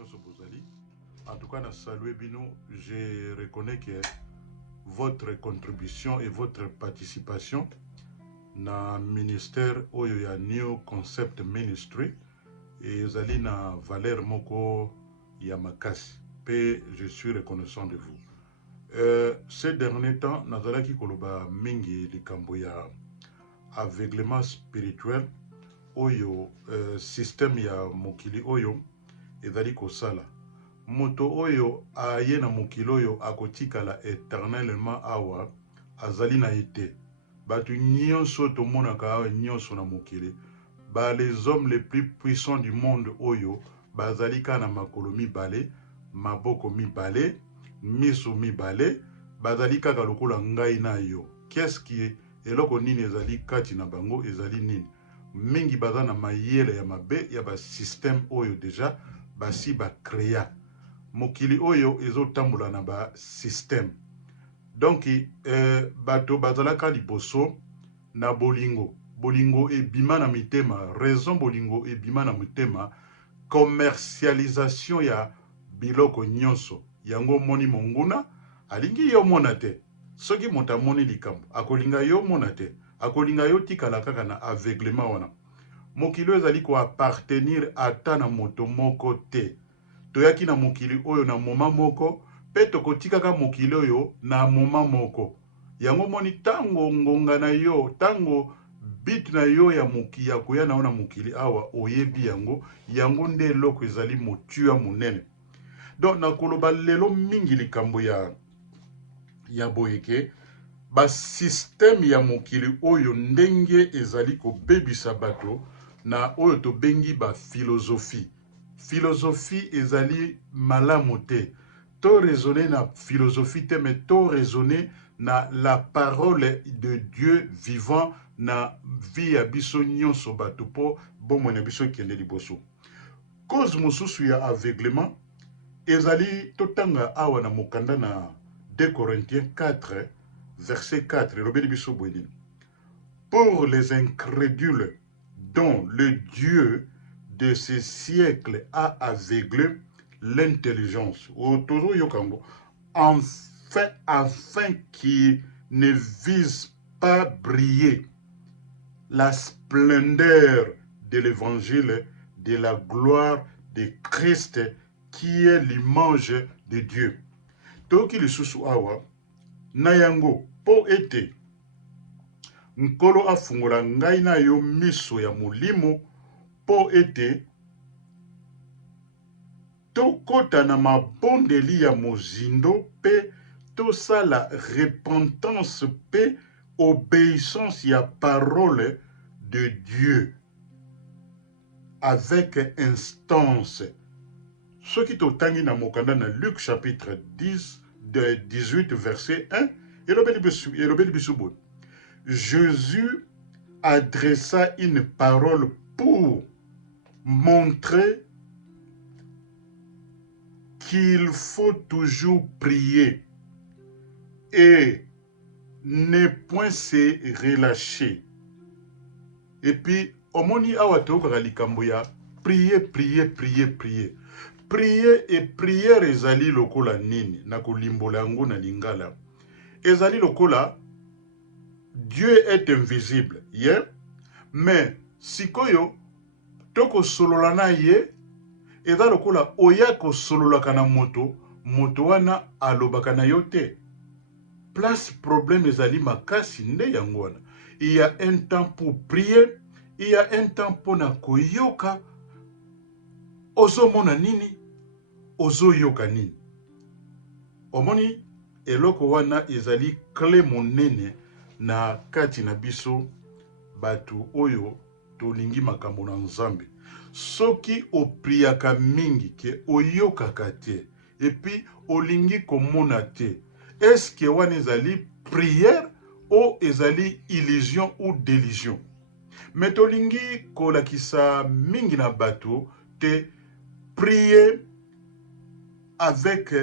nyonso bozali. En tout cas, na salué bino, je reconnais que votre contribution et votre participation na ministère oyo ya New Concept Ministry et ezali na valeur moko ya makasi. Pe je suis reconnaissant de vous. Ces derniers temps, nazalaki koloba mingi likambo ya aveuglement spirituel oyo système ya mokili oyo ezali kosala. Moto oyo aye na mokili oyo akotikala éternellement awa azali na ete. Batu nyonso tomonaka awa nyonso na mokili. Ba les hommes les plus puissants du monde oyo bazali ka na makolo mibale, maboko mibale, miso mibale, bazali kaka lokola ngai na yo. Qu'est-ce qui est eloko nini ezali kati na bango ezali nini? Mingi baza na mayele ya mabe ya ba système oyo deja basi ba créa. Mokili oyo ezotambola na ba système. Donc bato bazalaka liboso na bolingo. Bolingo ebima na mitema, raison bolingo ebima na mitema, commercialisation ya biloko nyonso. Yango moni monguna alingi yo mona te. Soki moto amoni likambo akolinga yo mona te. Akolinga yo tikala kaka na aveuglement wana. Mokili ezali ko appartenir ata na moto moko te. Toyaki na mokili oyo na moma moko, pe tokotikaka mokili oyo na moma moko. Yango moni tango ngonga na yo, tango bit na yo ya moki ya koya na ona mokili awa oyebi yango, yango nde eloko ezali motu ya monene. Donc na koloba lelo mingi likambo ya boyeke, ba système ya mokili oyo ndenge ezali ko bebisa bato na oyo to bengi ba philosophie. Philosophie ezali malamu te. To raisonner na philosophie te, mais to raisonner na la parole de Dieu vivant na vie ya biso nyonso bato po bomo na biso kende liboso. Cause mosusu ya aveuglement ezali totanga awa na mokanda na 2 Corinthiens 4 verset 4 elobeli biso boye. Pour les incrédules dont le Dieu de ce siècle a aveuglé l'intelligence. Afin qu'ils ne visent pas briller la splendeur de l'évangile de la gloire de Christ qui est l'image de Dieu. Toki lisusu awa na yango po ete nkolo afungola ngai na yo miso ya molimo po ete tokota na mabondeli ya mozindo pe tosala repentance pe obéissance ya parole de Dieu avec instance. Ce qui totangi na mokanda na Luc chapitre 10 de 18 verset 1 elobeli biso. Jésus adressa une parole pour montrer qu'il faut toujours prier et ne point se relâcher. Et puis, omoni awa toka likambo ya prier. Prier et prière ezali lokola nini na kolimbola yango na lingala. Ezali lokola Dieu est invisible, yeah? Mais sikoyo toko solola na ye eza lokola oya ko solola kana moto wana alobaka na yo te. Place problème ezali makasi nde yango wana. Il y a un temps pour prier, il y a un temps pour na koyoka ozo mona nini, ozo yoka nini. Omoni eloko wana ezali clé monene na kati na biso batu oyo tolingi makambo na Nzambe. Soki opriaka mingi ke oyokaka te et puis olingi komona te, est-ce que wana ezali prière ou ezali illusion ou délusion? Mais tolingi kolakisa mingi na bato te prier avec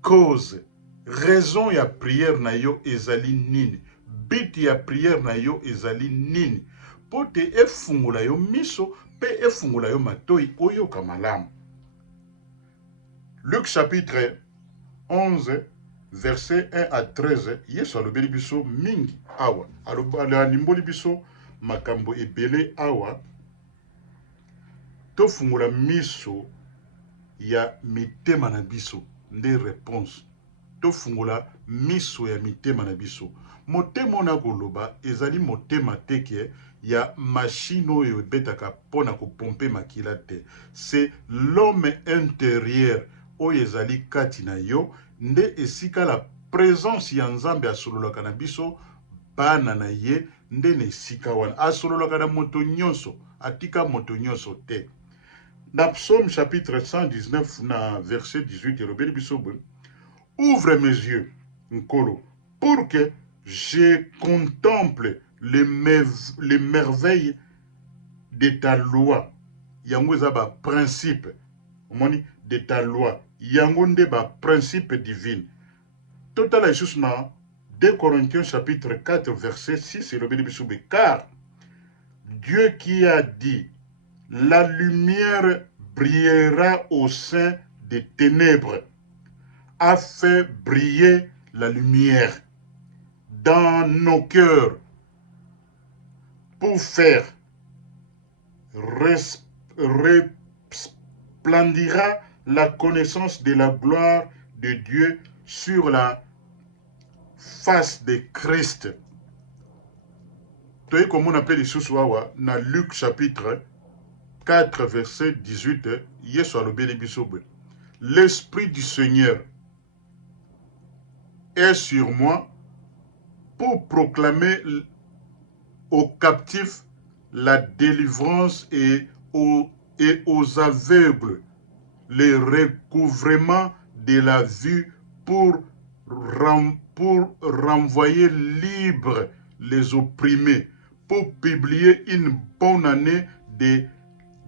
cause. Raison ya prière na yo ezali nini? Bit ya prière na yo ezali nini? Pote efungula yo miso pe efungula yo matoi oyoka malamu. Luc chapitre 11, verset 1 à 13, Yesu alobeli biso mingi awa. Alimboli biso makambo ebele awa. Tofungula miso ya mitema na biso nde réponse. Tofungula miso ya mitema na biso. Motema na koloba ezali motema teke ya machine oyo ebetaka pona kopompe makila te. C'est l'homme intérieur oyo ezali kati na yo nde esika la présence ya Nzambe asololaka na biso bana na ye nde na esika wana. Asololaka na moto nyonso, atika moto nyonso te. Dans Psaume chapitre 119, na verset 18, elobeli biso boye, ouvre mes yeux, nkolo, pour que je contemple les merveilles de ta loi. Yango eza ba principe, omoni, de ta loi. Yango nde ba principe divine. Total lisusu na 2 Corinthiens chapitre 4 verset 6, elobeli biso boye, car Dieu qui a dit, la lumière brillera au sein des ténèbres, a fait briller la lumière dans nos cœurs pour faire resplendira la connaissance de la gloire de Dieu sur la face de Christ. Toye comme on appelle lisusu awa na Luc chapitre 4 verset 18, Yesu alobeli biso boye, l'esprit du Seigneur est sur moi pour proclamer aux captifs la délivrance et aux aveugles le recouvrement de la vue, pour renvoyer libres les opprimés, pour publier une bonne année de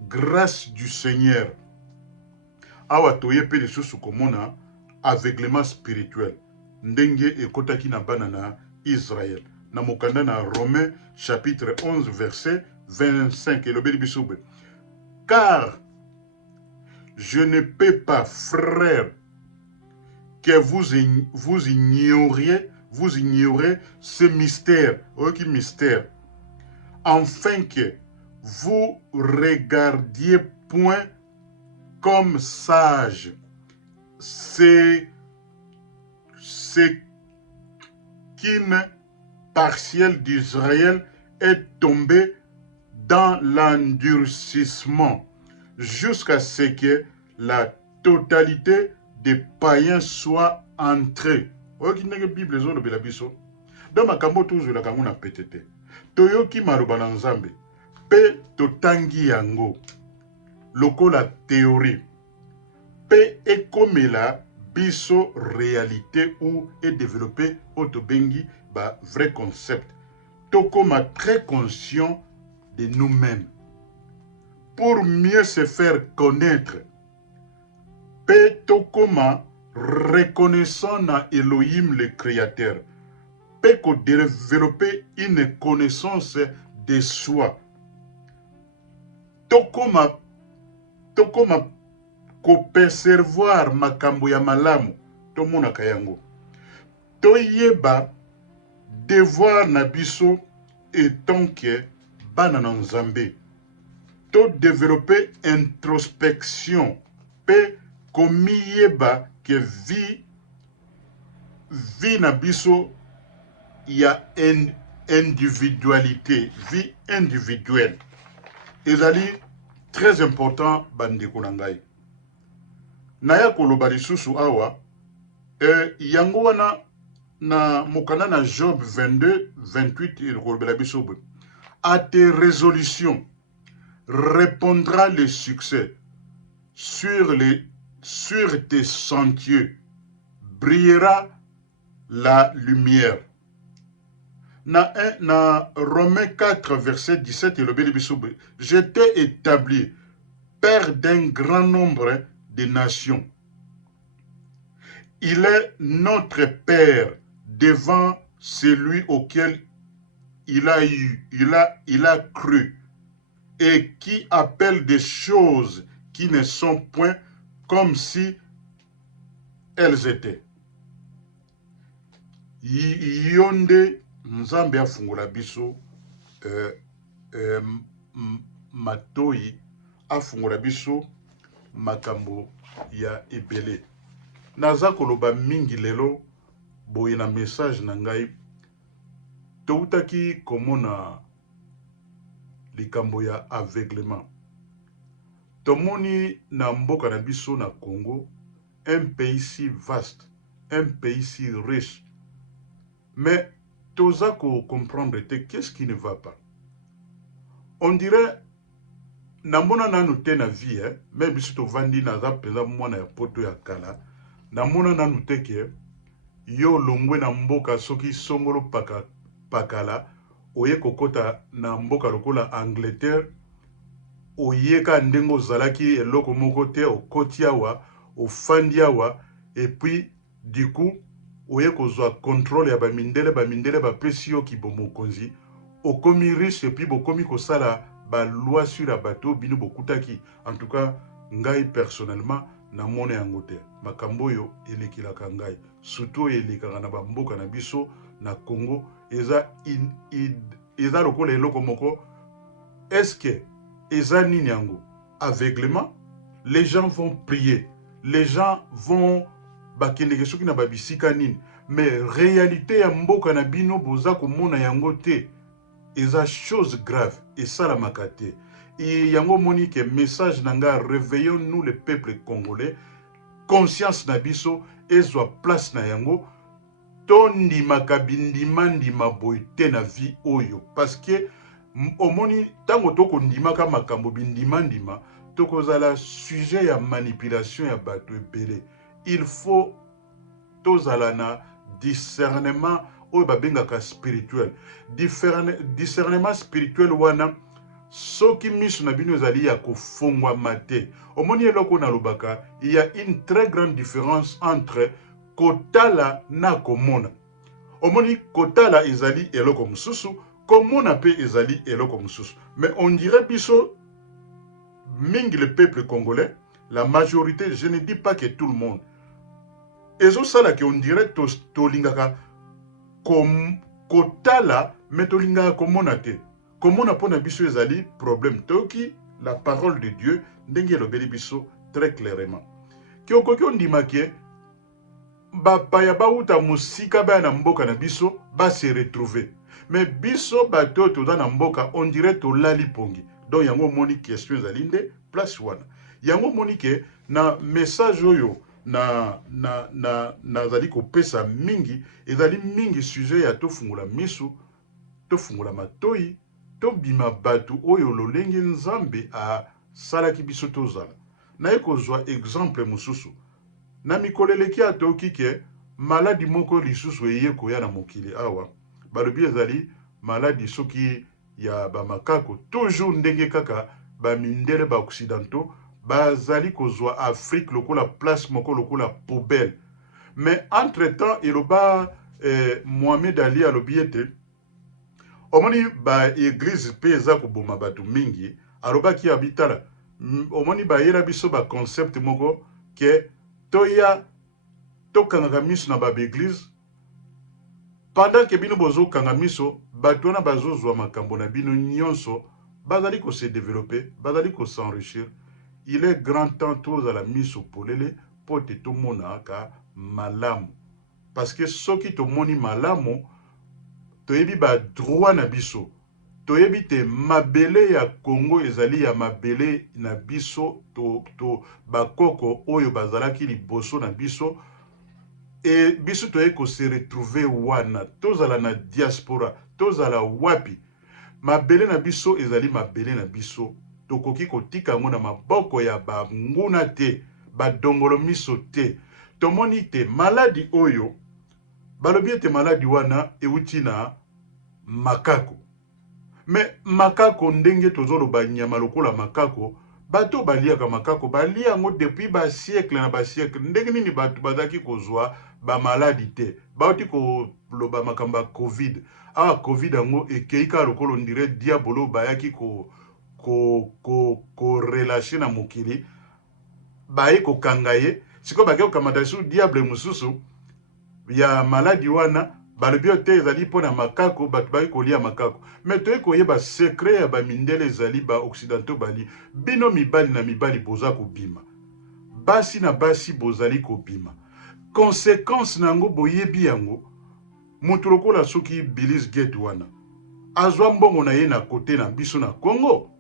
grâce du Seigneur. Awa toye pe lisusu komona aveuglement spirituel ndenge ekotaki na bana na Israël. Na mokanda na Romains chapitre 11 verset 25, elobeli biso boye, car je ne peux pas, frère, que vous ignorez ce mystère, aucun mystère, afin que vous regardiez point comme sage c'est qu'une partielle d'Israël est tombée dans l'endurcissement jusqu'à ce que la totalité des païens soit entrée. Oyoki ndenge Bible ezolobela biso. Donc makambo tozwelaka yango na pete te. Toyoki maloba na Nzambe pe totangi yango lokola théorie pe ekomela biso réalité ou est développé otobengi ba vrai concept. Tokoma très conscient de nous-mêmes pour mieux se faire connaître. Pe tokoma reconnaissant na Elohim le créateur. Pe ko développer une connaissance de soi. Tokoma ko percevoir makambo ya malamu tomonaka yango. Toyeba devoir na biso etant que bana na Nzambe. To développer introspection pe komiyeba ke vie na biso ya individualité, vie individuelle. Ezali très important bandeko na ngai. Naya koloba lisusu awa yango wana na mokanda na Job 22 28 il kolobela biso boye, à tes résolutions répondra le succès, sur tes sentiers brillera la lumière. Na Romains 4 verset 17 elobeli biso boye, je t'ai établi père d'un grand nombre de nations. Il est notre Père devant celui auquel il a cru et qui appelle des choses qui ne sont point comme si elles étaient yonde nzambe afungola biso euh, matoi afungola biso makambo ya ebele. Naza koloba mingi lelo boye na message na ngai toutaki komona likambo ya aveuglement. Tomoni na mboka na biso na Congo, un pays si vaste, un pays si riche. Mais toza ko comprendre qu'est-ce qui ne va pas. On dirait namona nanu te na vie, même biso tovandi naza peza mwana ya poto ya kala, namona nanu te ke yo longwe na mboka soki songolo pakala oye kokota na mboka lokola Angleterre, oyeka ndengo ozalaki eloko moko te okoti awa ofandi awa, et puis du coup oye kozwa contrôle ya bamindele bapesi yo kibomokonzi, okomi riche, et puis bokomi kosala ba loi sur ya bato bino bokutaki. En tout cas ngai personnellement namona yango te. Makambo yo elekilaka ngai, surtout elekaka na bamboka na biso na Congo, eza lokola eloko moko. Est-ce que eza nini yango? Aveuglement. Les gens vont prier, les gens vont bakendeke soki na babisika nini, mais réalité ya mboka na bino boza komona yango te. Eza chose grave esalamaka te. Et yango moni ke message nanga, réveillons-nous le peuple congolais, conscience na biso ezwa place na yango, tondimaka bindima boy te na vie oyo, parce que omoni tango toko ndimaka makambo bindima tokozala sujet ya manipulation ya bato ebele. Il faut tozala na discernement oyo babengaka spirituel. Discernement spirituel wana soki miso na bino ezali ya kofongwa mate. Omoni eloko na lobaka, il y a une très grande différence entre kotala na komona. Omoni kotala ezali eloko mususu, komona pe ezali eloko mususu. Mais on dirait biso mingi le peuple congolais, la majorité, je ne dis pas que tout le monde, ezo sala que on dirait tolingaka kotala mais tolingaka komona te. Komona pona biso ezali problème toki la parole de Dieu ndenge elobeli biso très clairement. Kiokoki ondima ke bapaya bauta musika baya na mboka na biso ba se retrouver. Mais biso bato toza na mboka on dirait tolali pongi. Donc yango moni question ezali nde place wana. Yango moni ke na message oyo nazali kopesa mingi, ezali mingi sujet ya tofungula misu, tofungula matoi, tobima batu oyo lolenge nzambe a salaki biso tozala. Na ekozwa exemple mususu. Na mikoleleki atoki ke maladi moko lisusu eye koya na mokili awa. Balobi ezali maladi soki ya bamakako, toujours ndenge kaka bamindele ba occidentaux bazali kozwa Afrique lokola place moko lokola poubelle. Mais entre-temps, iloba Mohamed Ali alobi ete omoni ba église pe eza koboma bato mingi, alobaki abitala omoni ba yela biso ba concept moko ke toya tokangaka miso na ba église, pendant que bino bozo kanga miso bato na bazozwa makambo na bino nyonso bazali ko se développer, bazali ko s'enrichir. Il est grand temps tous à la mise au polele pour te tout monaka malamu. Parce que ce qui te moni malamu, to yebi ba droit na biso. To yebi te mabele ya Congo ezali ya mabele na biso to bakoko oyo bazalaki liboso na biso. Et biso to yeko se retrouver wana. Tozala na diaspora, tozala wapi. Mabele na biso ezali mabele na biso. Tokoki kotika yango na maboko ya banguna te, badongolo miso te. Tomoni te maladi oyo, balobi ete maladi wana euti na makako. Mais makako ndenge tozoloba nyama lokola makako, bato baliaka makako, balia yango depuis ba siècle na ba siècle. Ndenge nini bato bazaki kozwa ba maladi te. Bauti ko loba makamba Covid. Ah Covid yango ekeika lokolo ndire diabolo bayaki ko relâcher na mokili baye ko kangaye, siko bake okamata su diable mosusu ya maladi wana balobi te ezali mpona makako bato baki kolia makako me toyei koyeba secret ya bamindele ezali baoccidentaux bali bino mibali na mibali boza kobima basi na basi bozali kobima conséquence na yango boyebi yango moto lokola soki Billis Gates wana azwa mbongo na ye na kote na biso na Congo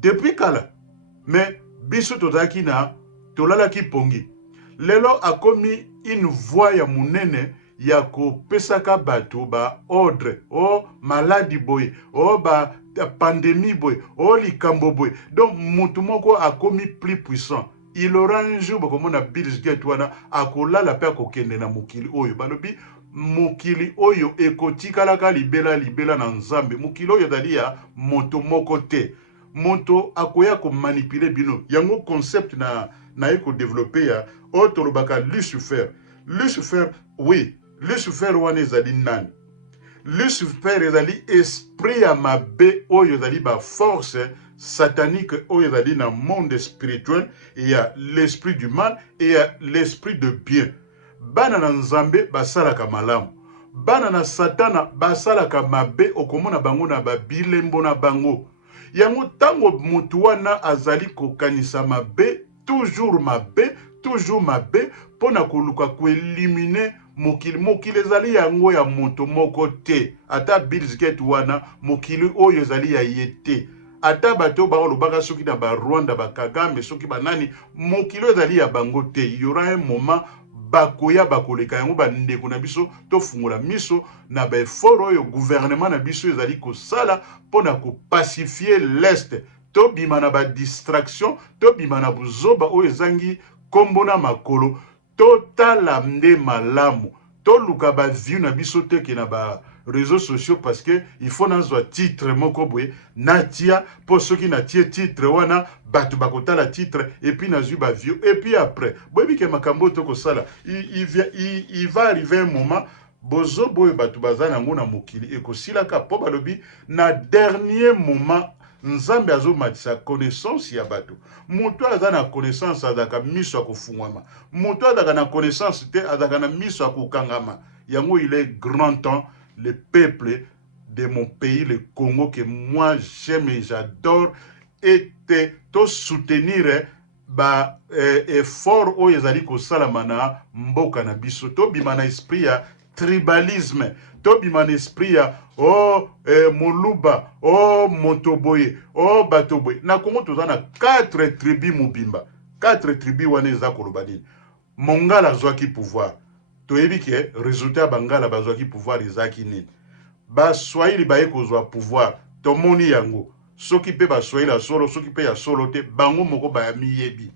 depuis kala me biso tozalaki na tolalaki pongi lelo akomi une voix ya munene ya kopesaka bato ba ordre o maladi boye o ba pandémie boye o likambo boye donc mutu moko akomi plus puissant il aura un jour bakomona Billis Gates wana akolala pe akokende na mokili oyo balobi mokili oyo ekotikalaka libela na nzambe mokili oyo ezali ya moto moko te moto akoya komanipule bino yango concept na développer ya oyo tolobaka Lucifer oui Lucifer wana ezali nani Lucifer ezali esprit ya mabe oyo ezali ba force satanique oyo ezali na monde spirituel et ya l'esprit du mal et ya l'esprit de bien bana na nzambe basalaka malamu bana na satana basalaka mabe okomona bango na babilembo na bango yango tango mutu wana azali kokanisa mabe toujours mabe pona koluka koelimine mokili ezali yango ya moto moko te ata Billis Gates wana mokili oyo ezali ya ye te ata bato baolobaka soki na Rwanda Kagame soki banani mokili ezali ya bango te il y aura un moment bakoya bakoleka yango bandeko na biso tofungola miso na baeffort oyo gouvernement na biso ezali kosala pona kopacifier l'est tobima na badistraction tobima na buzoba oyo ezangi kombo na makolo totala nde malamu toluka baview na biso teke na réseaux sociaux parce que il faut nazwa titre moko boye natia po soki natie titre wana bato bakotala titre et puis nazwi baview et puis après boyebi ke makambo to kosala il va arriver un moment bozo boye bato baza nango na mokili ekosilaka po balobi na dernier moment nzambe azomatisa connaissance ya bato moto aza na connaissance azaka miso ya kofungwama moto azaka na connaissance te azaka na miso ya kokangama yango il est grand temps le peuple de mon pays le Congo que moi j'aime et j'adore et to soutenir ba effort oyo ezali kosalama na mboka na biso to bima na esprit ya tribalisme tobima na esprit ya moluba motoboye batoboye na Congo toza na 4 tribus mobimba 4 tribus wana eza koloba nini mongala azwaki pouvoir toyebi ke résultat bangala bazwaki pouvoir ezaki nini baswahili baye kozwa pouvoir tomoni yango soki pe baswahili ya solo soki pe ya solo te bango moko bayamiyebi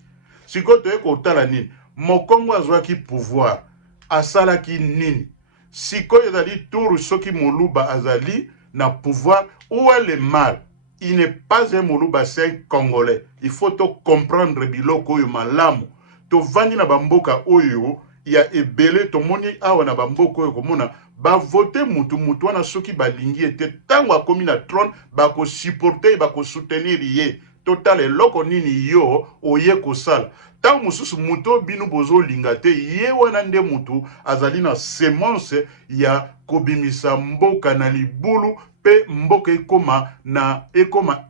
siko toye kotala nini mokongo azwaki pouvoir asalaki nini sikoyo ezali tour soki moluba azali na pouvoir où est le mal il n'est pas un moluba c'est un congolais il faut to comprendre biloko oyo malamu tovandi na bamboka oyo ya ebele tomoni awa na bamboka oyo komona bavote mutu wana soki balingi ete tango akomi na trône bakosupporte bakosoutenir ye totala eloko nini yo oye kosala tango mosusu mutu bino bozolinga te ye wana nde mutu azali na semence ya kobimisa mboka na libulu pe mboka ekoma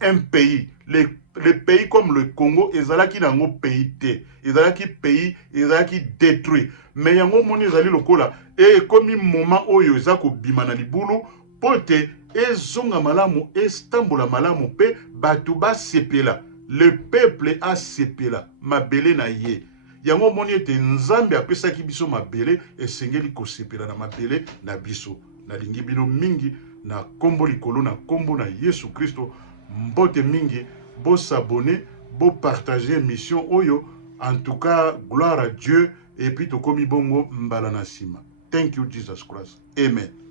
un pays le pays comme le Congo ezalaki nango pays te ezalaki détruit mais yango moni ezali lokola ekomi moment oyo eza kobima na libulu pote ezonga malamu estambola malamu pe bato basepela le peuple asepela mabele na ye yango moni ete nzambe apesaki biso mabele esengeli kosepela na mabele na biso nalingi bino mingi na kombo likolo na kombo na Yesu Kristo mbote mingi bo s'abonner bo partager mission oyo en tout cas gloire à Dieu et puis tokomi bongo mbala na sima. Thank you Jesus Christ. Amen.